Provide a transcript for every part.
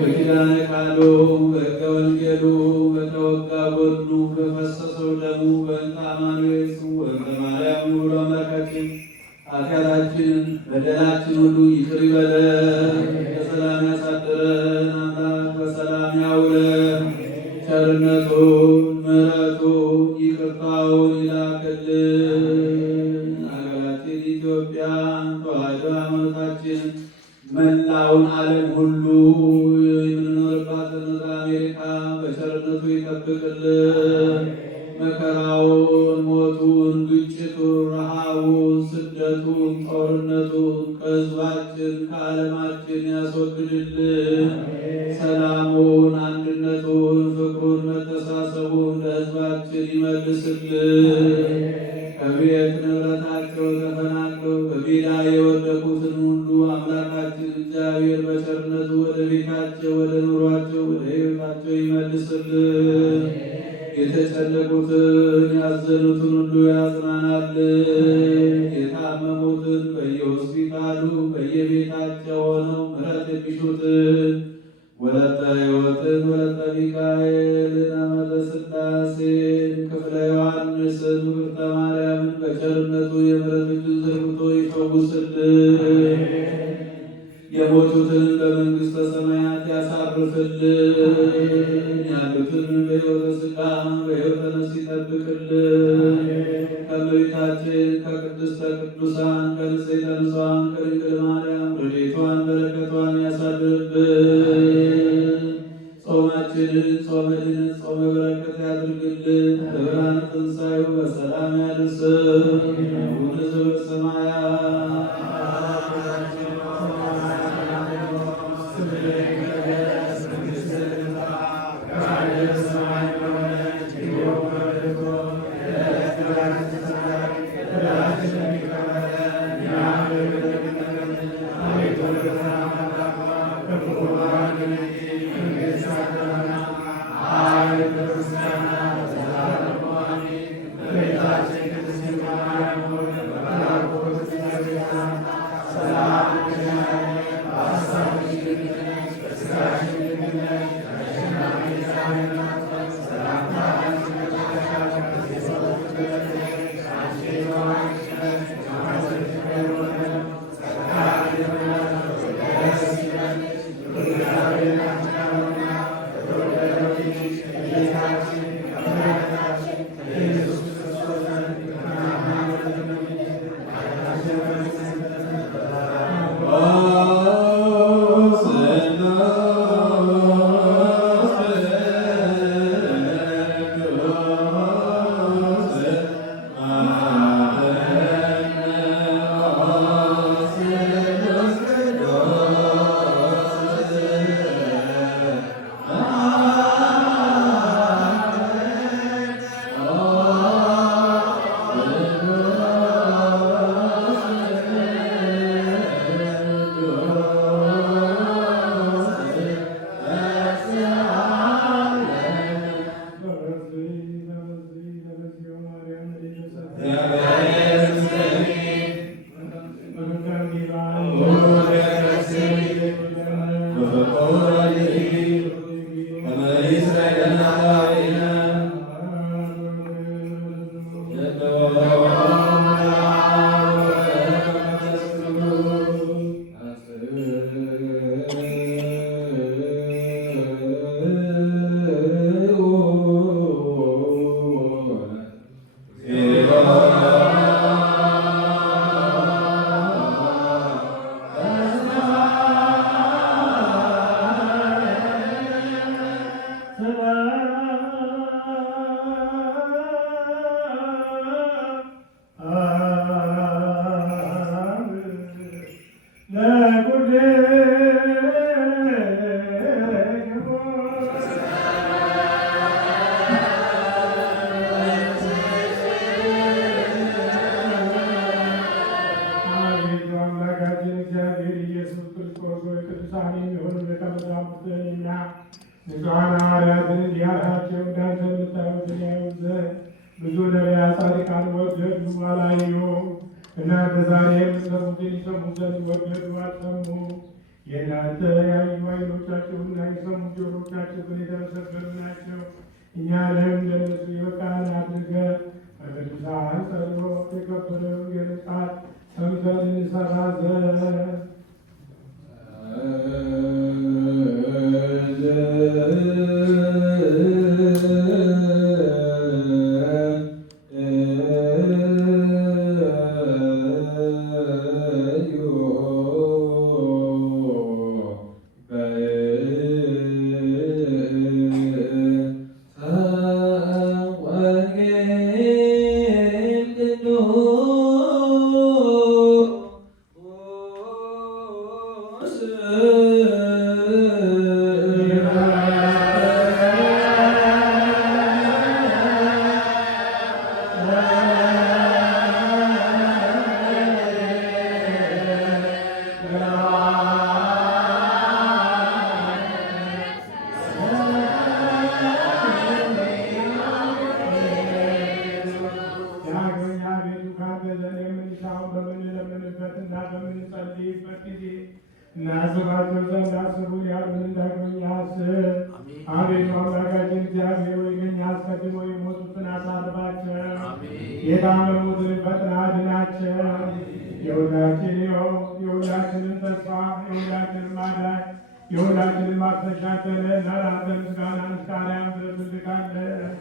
በኪዳነ ቃሉ በሕገ ወንጌሉ በተወጋ ጎኑ በፈሰሰው ደሙ በእንተ አማኑኤል ስሙ በእንተ ማርያም ብሎ አምላካችን ኃጢአታችንን በደላችን ሁሉ ይቅር ይበለን፣ በሰላም ያሳድረን። አምላክ በሰላም ያውለን። ቸርነቱን ምሕረቱን ይቅርታውን ይላክልን። ሀገራችን ኢትዮጵያን ተዋሕዶ ሃይማኖታችን መላውን ዓለም ሁሉ የምንኖርባትን ምድረ አሜሪካ በቸርነቱ ይጠብቅልን። መከራውን፣ ሞቱን፣ ግጭቱን፣ ረሃቡን፣ ስደቱን፣ ጦርነቱን ከሕዝባችን ከዓለማችን ያስወግድልን። ሰላሙን፣ አንድነቱን፣ ፍቅሩን፣ መተሳሰቡን ለሕዝባችን ይመልስልን። ከቤት ንብረታቸው ተፈናቅለው በሜዳ የወደቁትን ሁሉ አምላካችን እግዚአብሔር በቸርነቱ ወደ ቤታቸው፣ ወደ ኑሯቸው፣ ወደ ሕይወታቸው ይመልስልን። የተጨነቁትን ያዘኑትን ሁሉ ያጽናናልን። የታመሙትን በየሆስፒታሉ በየቤታቸው ሆነው ምሕረት የሚሹትን ወለተ ሕይወትን፣ ወለተ ሚካኤልን፣ አመተ ሥላሴን፣ ክፍለ ዮሐንስን፣ ፍቅርተ ማርያምን በቸርነቱ የምሕረት እጁን ዘርግቶ ይፈውስልን። የሞቱትን በመንግሥተ ሰማያት ያሳርፍልን። ያሉትን በሕይወተ ሥጋ በሕይወተ ነፍስ ይጠብቅልን። ከእመቤታችን ከቅድስተ ቅዱሳን ከንጽሕተ ንጹሐን ከድንግል ማርያም ረድኤቷን በረከቷን ያሳድርብን። ጾማችንን ጾመ ድኅነት ጾመ በረከት ያድርግልን። ለብርሃነ ትንሣኤው በሰላም ያድርሰን። አቡነ ዘበሰማያት Thank you. ብዙ ነቢያት ጻድቃን ወደዱ አላዩም። እናንተ ዛሬ የምትሰሙትን ይሰሙ ዘንድ ወደዱ አልሰሙም። የእናንተ ያዩ ዓይኖቻችሁና የሰሙ ጆሮቻችሁ ግን የተመሰገኑ ናቸው። እኛንም ለነሱ የበቃን አድርገን በቅዱሳን ጸሎት የከበረውን የምጽአት ሰምተን እንሠራ ዘንድ እናስባቸው ዘንድ አስቡን ያሉን እንዳገኝ አስብ። አቤቱ አምላካችን እግዚአብሔር ወይ ከእኛ አስቀድሞ የሞቱትን አሳርፋቸው፣ የታመሙትን ፈጥነህ አድናቸው። የሁላችን ሕይወት፣ የሁላችንን ተስፋ፣ የሁላችንን ማዳን፣ የሁላችንን ማስተሻከለ ለአንተ ምስጋና ምስጋናን እንልካለን።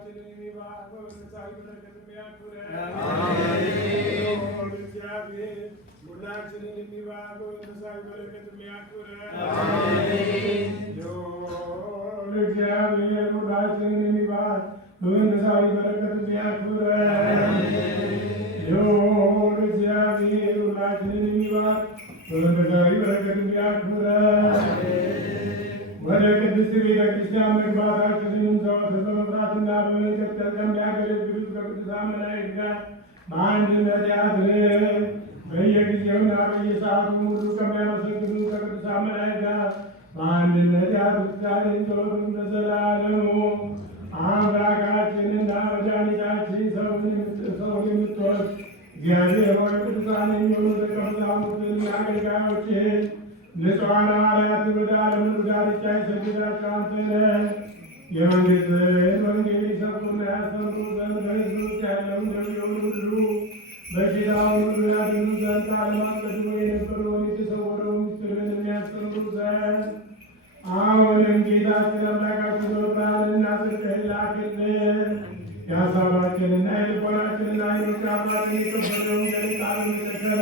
ሁላችንን የሚባርክ በመንፈሳዊ በረከት የሚያክብረን እግዚአብሔር ሁላችንን የሚባርክ በመንፈሳዊ በረከት የሚያክብረን እግዚአብሔር ሁላችንን የሚባርክ በመንፈሳዊ በረከት የሚያክብረን እግዚአብሔር ሁላችንን የሚባርክ በመንፈሳዊ በረከት የሚያክብረን ወደ ቅድስት ቤተ ክርስቲያን መግባታችንን ዘወትር በመፍራትና በመቀጠል ከሚያገለግሉት ከቅዱሳን መላእክት ጋር በአንድነት ያድርግ። በየጊዜውና በየሰዓቱ ሁሉ ከሚያመሰግኑ ከቅዱሳን መላእክት ጋር በአንድነት ያድርግ ዛሬም ዘወትርም ለዘላለሙ። አምላካችንና መድኃኒታችን ሰውን የምትወድ እግዚአብሔር ሆይ ቅዱሳን የሚሆኑ ደቀ መዛሙርትህን አገልጋዮችህን ንጹሐን ሐዋርያት ወደ ዓለም ሁሉ ዳርቻ የሰደዳቸው አንተ ነህ። የመንግሥትህን ወንጌል ይሰብኩና ያስተምሩ ዘንድ በሕዝብ ውስጥ ያለውን ደዌውን ሁሉ በሽታውን ሁሉ ያድኑ ዘንድ ከዓለም አስቀድሞ የነበረውን የተሰወረውን ምስጢርህን የሚያስተምሩ ዘንድ አሁንም ጌታችን አምላካችን ብርሃንንና ጽድቅህን ላክልን። የሐሳባችንና የልቦናችንን ዓይኖች አብራትን የከፈተውን ቃል መሰከር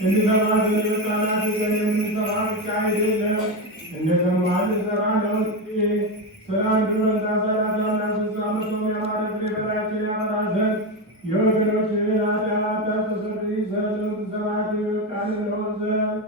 እንድሰማ ዘንድ የወጣናት ዘንድ የምንሰራ ብቻ አይደለም እንደሰማን እንሰራ ነው። ስራ እንዲሆን ታሰራታና ስሳ መቶም ያማረ ፍሬ በላያችን ያፈራ ዘንድ የወገኖችህን ኃጢአት ታስተሰርይ ዘንድ ስራት ቃል እንሆን ዘንድ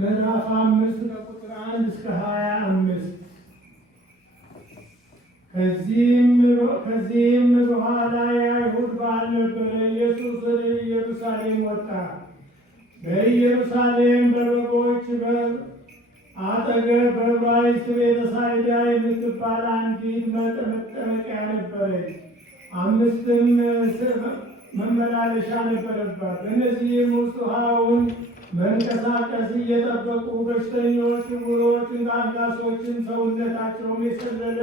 ምዕራፍ 5 ከቁጥር 1 እስከ 25። ከዚህም በኋላ የአይሁድ በዓል ነበረ። ኢየሱስ ወደ ኢየሩሳሌም ወጣ። በኢየሩሳሌም በበጎች በር አጠገብ በዕብራይስጥ ቤተሳይዳ የምትባል አንዲት መጠመቂያ ነበረች። 5 መመላለሻ ነበረባት። በእነዚህም ውስጥ ውሃውን መንቀሳቀስ እየጠበቁ በሽተኞች፣ ዕውሮች፣ አንካሶችን፣ ሰውነታቸውም የሰለለ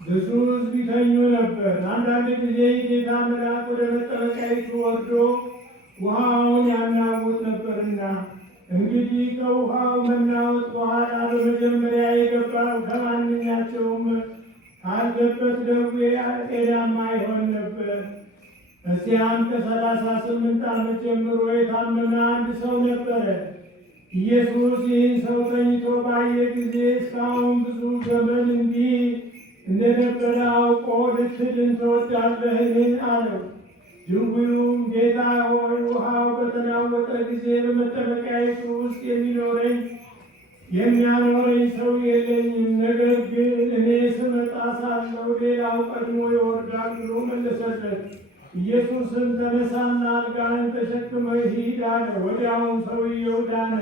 ብዙ ሕዝብ ይተኙ ነበር። አንዳንድ ጊዜ የጌታ መልአክ ወደ መጠመቂያይቱ ወርዶ ውሃውን ያናውጥ ነበርና። እንግዲህ ከውሃው መናወጥ በኋላ በመጀመሪያ የገባው ከማንኛቸውም ካለበት ደዌ ጤናማ ይሆን ነበር። እዚያም ከ38 ዓመት ጀምሮ የታመመ አንድ ሰው ነበረ። ኢየሱስ ይህን ሰው ተኝቶ ባየ ጊዜ እስካሁን ብዙ ዘመን እንዲህ እንደነበረ አውቆ ልትድን ትወዳለህን? አለው። ድውዩም ጌታ ሆይ ውሃው በተናወጠ ጊዜ በመጠመቂያይቱ ውስጥ የሚያኖረኝ ሰው የለኝም። ነገር ግን እኔ ስመጣ ሳለሁ ሌላው ቀድሞ ይወርዳል ብሎ መለሰለት። ኢየሱስም ተነሳና አልጋህን ተሸክመ ሂድ አለ። ወዲያውም ሰውየው ዳነ፣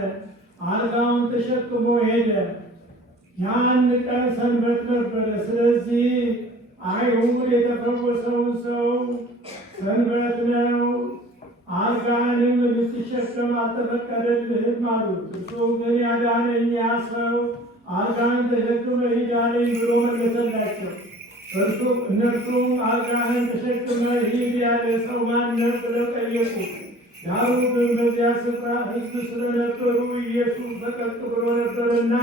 አልጋውን ተሸክሞ ሄደ። ያን ቀን ሰንበት ነበረ። ስለዚህ አይሁድ የተፈወሰውን ሰው ሰንበት ነው፣ አልጋህንም ልትሸከም አልተፈቀደልህም አሉት። እርሱ ግን ያዳነኝ ያ ሰው አልጋህን ተሸክመ ሂድ አለኝ ብሎ መለሰላቸው። እነርሱም አልጋህን ተሸክመ ሂድ ያለ ሰው ማን ነው ብለው ጠየቁት። ዳሩ ግን በዚያ ስፍራ ሕዝብ ስለነበሩ ኢየሱስ ፈቀቅ ብሎ ነበርና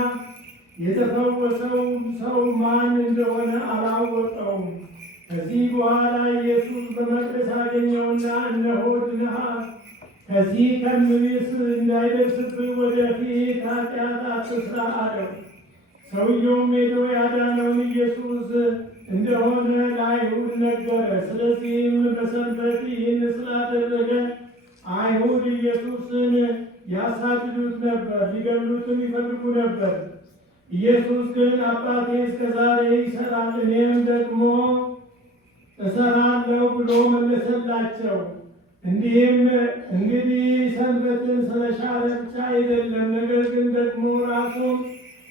የተፈወሰው ሰው ማን እንደሆነ አላወቀውም። ከዚህ በኋላ ኢየሱስ በመቅደስ አገኘውና እነሆ ድነሃል፣ ከዚህ ከምብስ እንዳይደርስብህ ወደፊት ኃጢአት አትሥራ አለው። ሰውየውም ሄዶ ያዳነውን ኢየሱስ እንደሆነ ለአይሁድ ነገረ። ስለዚህም በሰንበት ይህን ስላደረገ አይሁድ ኢየሱስን ያሳድዱት ነበር፣ ሊገድሉትም ይፈልጉ ነበር። ኢየሱስ ግን አባቴ እስከ ዛሬ ይሠራል፣ እኔም ደግሞ እሠራለሁ ብሎ መለሰላቸው። እንዲህም እንግዲህ ሰንበትን ስለሻረ ብቻ አይደለም፣ ነገር ግን ደግሞ ራሱን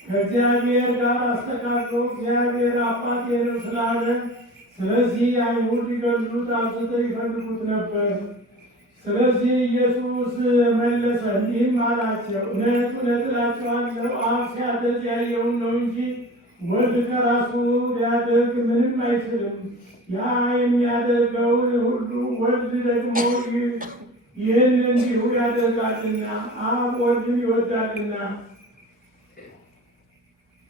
ከእግዚአብሔር ጋር አስተካክሎ እግዚአብሔር አባቴ ነው ስላለ፣ ስለዚህ አይሁድ ሊገድሉት አብዝተው ይፈልጉት ነበር። ስለዚህ ኢየሱስ መለሰ እንዲህም አላቸው፣ እውነት እውነት እላችኋለሁ አብ ሲያደርግ ያየውን ነው እንጂ ወልድ ከራሱ ሊያደርግ ምንም አይችልም። ያ የሚያደርገውን ሁሉ ወልድ ደግሞ ይህን እንዲሁ ያደርጋልና፣ አብ ወልድን ይወዳልና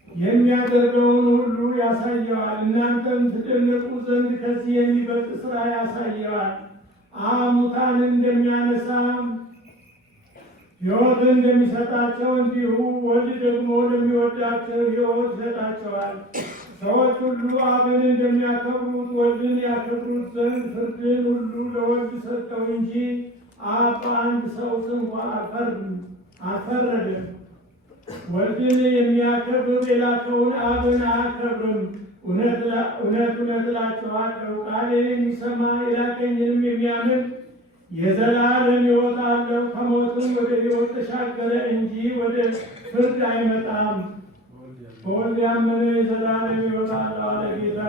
የሚያደርገውን ሁሉ ያሳየዋል። እናንተም ትደነቁ ዘንድ ከዚህ የሚበልጥ ሥራ ያሳየዋል። አብ ሙታንን እንደሚያነሳ ሕይወትን እንደሚሰጣቸው እንዲሁ ወልድ ደግሞ ለሚወዳቸው ሕይወት ይሰጣቸዋል። ሰዎች ሁሉ አብን እንደሚያከብሩት ወልድን ያከብሩት ዘንድ ፍርድን ሁሉ ለወልድ ሰጠው እንጂ አብ በአንድ ሰው እንኳ አልፈረደም። ወልድን የሚያከብር የላከውን አብን አያከብርም። እውነት እውነት እላችኋለሁ ቃሌን የሚሰማ የላከኝንም የሚያምን የዘላለም ሕይወት አለው፣ ከሞትም ወደ ሕይወት ተሻገረ እንጂ ወደ ፍርድ አይመጣም። በወልድ ያመነ የዘላለም ሕይወት አለው አለ ጌታ።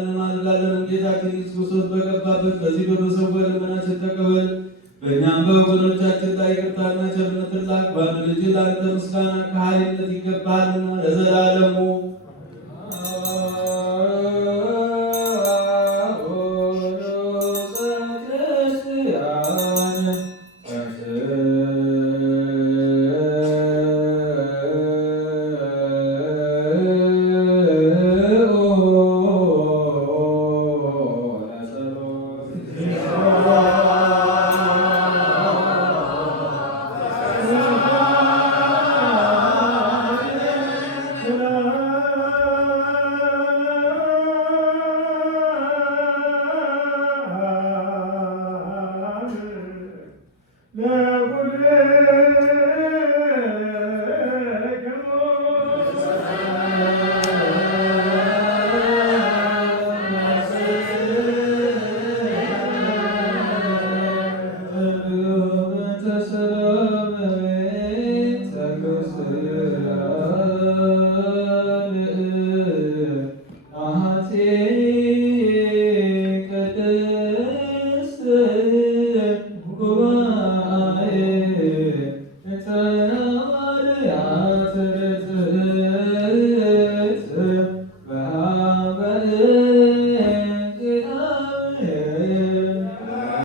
እንማልዳለን። ጌታችን ኢየሱስ ክርስቶስ በገባበት በዚህ በመሰዊያ ልመናችን ተቀበል። በእኛም በወገኖቻችን ላይ ይቅርታና ቸርነትን ላክ። በአንድ ልጅ ለአንተ ምስጋና ከኃይልነት ይገባሃልና ለዘላለሙ Yeah.